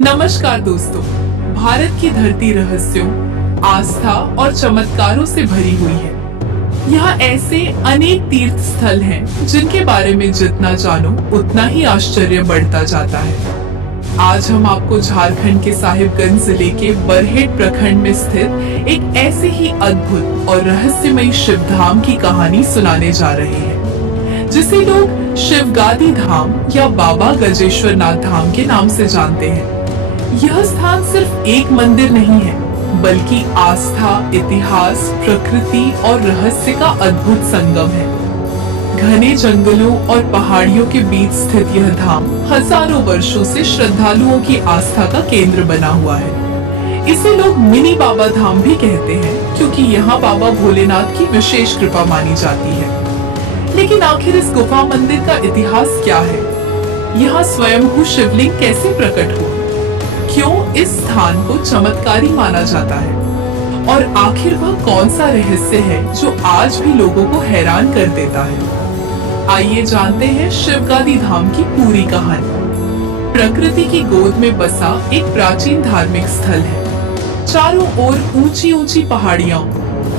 नमस्कार दोस्तों, भारत की धरती रहस्यों, आस्था और चमत्कारों से भरी हुई है। यहाँ ऐसे अनेक तीर्थ स्थल हैं, जिनके बारे में जितना जानो उतना ही आश्चर्य बढ़ता जाता है। आज हम आपको झारखंड के साहिबगंज जिले के बरहेट प्रखंड में स्थित एक ऐसे ही अद्भुत और रहस्यमयी शिव धाम की कहानी सुनाने जा रहे हैं, जिसे लोग शिवगादी धाम या बाबा गजेश्वर नाथ धाम के नाम से जानते हैं। यह स्थान सिर्फ एक मंदिर नहीं है, बल्कि आस्था, इतिहास, प्रकृति और रहस्य का अद्भुत संगम है। घने जंगलों और पहाड़ियों के बीच स्थित यह धाम हजारों वर्षों से श्रद्धालुओं की आस्था का केंद्र बना हुआ है। इसे लोग मिनी बाबा धाम भी कहते हैं, क्योंकि यहाँ बाबा भोलेनाथ की विशेष कृपा मानी जाती है। लेकिन आखिर इस गुफा मंदिर का इतिहास क्या है? यहाँ स्वयंभू शिवलिंग कैसे प्रकट हुआ? क्यों इस स्थान को चमत्कारी माना जाता है? और आखिर वह कौन सा रहस्य है जो आज भी लोगों को हैरान कर देता है? आइए जानते हैं शिवगादी धाम की पूरी कहानी। प्रकृति की गोद में बसा एक प्राचीन धार्मिक स्थल है। चारों ओर ऊंची ऊंची पहाड़ियां,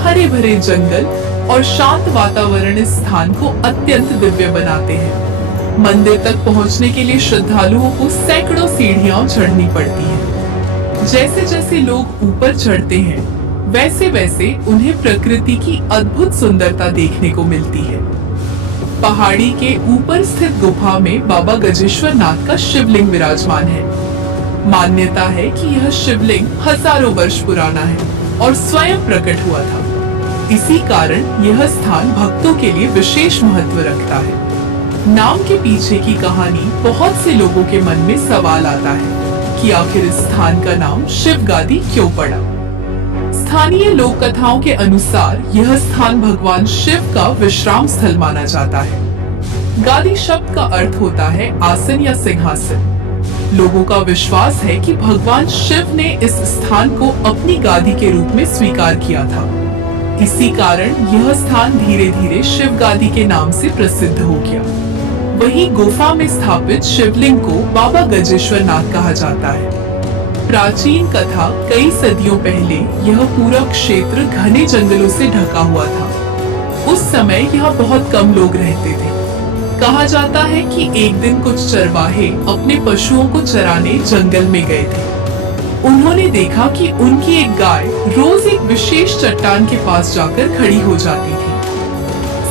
हरे भरे जंगल और शांत वातावरण इस स्थान को अत्यंत दिव्य बनाते हैं। मंदिर तक पहुंचने के लिए श्रद्धालुओं को सैकड़ों सीढ़ियां चढ़नी पड़ती हैं। जैसे जैसे लोग ऊपर चढ़ते हैं, वैसे वैसे उन्हें प्रकृति की अद्भुत सुंदरता देखने को मिलती है। पहाड़ी के ऊपर स्थित गुफा में बाबा गजेश्वर नाथ का शिवलिंग विराजमान है। मान्यता है कि यह शिवलिंग हजारों वर्ष पुराना है और स्वयं प्रकट हुआ था। इसी कारण यह स्थान भक्तों के लिए विशेष महत्व रखता है। नाम के पीछे की कहानी बहुत से लोगों के मन में सवाल आता है कि आखिर इस स्थान का नाम शिवगादी क्यों पड़ा। स्थानीय लोक कथाओं के अनुसार यह स्थान भगवान शिव का विश्राम स्थल माना जाता है। गादी शब्द का अर्थ होता है आसन या सिंहासन। लोगों का विश्वास है कि भगवान शिव ने इस स्थान को अपनी गादी के रूप में स्वीकार किया था। इसी कारण यह स्थान धीरे धीरे शिवगादी के नाम से प्रसिद्ध हो गया। वहीं गुफा में स्थापित शिवलिंग को बाबा गजेश्वर नाथ कहा जाता है। प्राचीन कथा कई सदियों पहले यह पूरा क्षेत्र घने जंगलों से ढका हुआ था। उस समय यहाँ बहुत कम लोग रहते थे। कहा जाता है कि एक दिन कुछ चरवाहे अपने पशुओं को चराने जंगल में गए थे। उन्होंने देखा कि उनकी एक गाय रोज एक विशेष चट्टान के पास जाकर खड़ी हो जाती थी।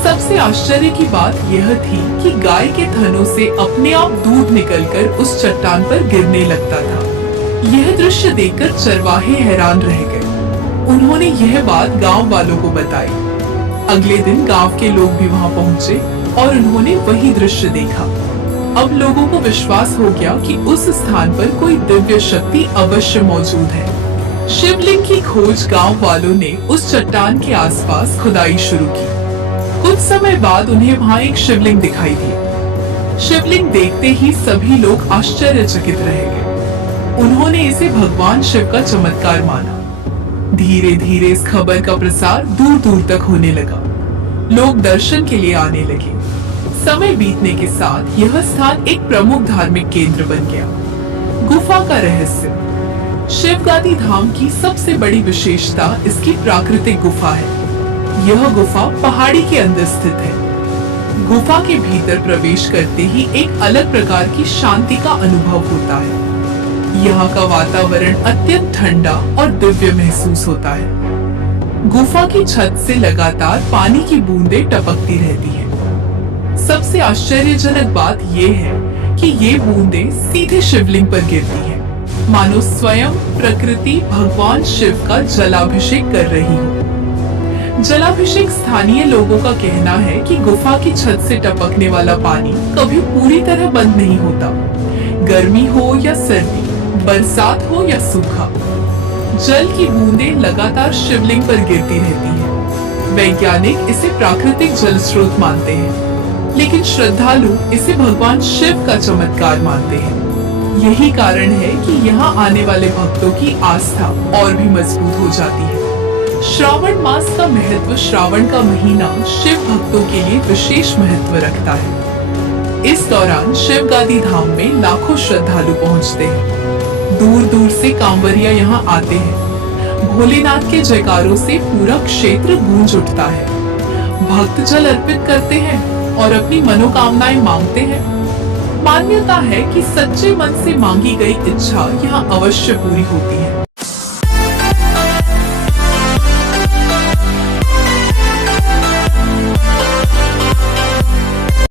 सबसे आश्चर्य की बात यह थी कि गाय के थनों से अपने आप दूध निकलकर उस चट्टान पर गिरने लगता था। यह दृश्य देखकर चरवाहे हैरान रह गए। उन्होंने यह बात गांव वालों को बताई। अगले दिन गांव के लोग भी वहां पहुंचे और उन्होंने वही दृश्य देखा। अब लोगों को विश्वास हो गया कि उस स्थान पर कोई दिव्य शक्ति अवश्य मौजूद है। शिवलिंग की खोज गांव वालों ने उस चट्टान के आसपास खुदाई शुरू की। कुछ समय बाद उन्हें वहां एक शिवलिंग दिखाई दी। शिवलिंग देखते ही सभी लोग आश्चर्यचकित रह गए। उन्होंने इसे भगवान शिव का चमत्कार माना। धीरे धीरे इस खबर का प्रसार दूर दूर तक होने लगा। लोग दर्शन के लिए आने लगे। समय बीतने के साथ यह स्थान एक प्रमुख धार्मिक केंद्र बन गया। गुफा का रहस्य। शिवगादी धाम की सबसे बड़ी विशेषता इसकी प्राकृतिक गुफा है। यह गुफा पहाड़ी के अंदर स्थित है। गुफा के भीतर प्रवेश करते ही एक अलग प्रकार की शांति का अनुभव होता है। यहाँ का वातावरण अत्यंत ठंडा और दिव्य महसूस होता है। गुफा की छत से लगातार पानी की बूंदें टपकती रहती हैं। सबसे आश्चर्यजनक बात ये है कि ये बूंदें सीधे शिवलिंग पर गिरती हैं, मानो स्वयं प्रकृति भगवान शिव का जलाभिषेक कर रही हो। जलाभिषेक स्थानीय लोगों का कहना है कि गुफा की छत से टपकने वाला पानी कभी पूरी तरह बंद नहीं होता। गर्मी हो या सर्दी, बरसात हो या सूखा, जल की बूंदें लगातार शिवलिंग पर गिरती रहती हैं। वैज्ञानिक इसे प्राकृतिक जल स्रोत मानते हैं, लेकिन श्रद्धालु इसे भगवान शिव का चमत्कार मानते हैं। यही कारण है कि यहाँ आने वाले भक्तों की आस्था और भी मजबूत हो जाती है। श्रावण मास का महत्व। श्रावण का महीना शिव भक्तों के लिए विशेष महत्व रखता है। इस दौरान शिवगादी धाम में लाखों श्रद्धालु पहुंचते हैं। दूर दूर से कांवरिया यहाँ आते हैं। भोलेनाथ के जयकारों से पूरा क्षेत्र गूंज उठता है। भक्त जल अर्पित करते हैं और अपनी मनोकामनाएं मांगते हैं। मान्यता है कि सच्चे मन से मांगी गई इच्छा यहाँ अवश्य पूरी होती है।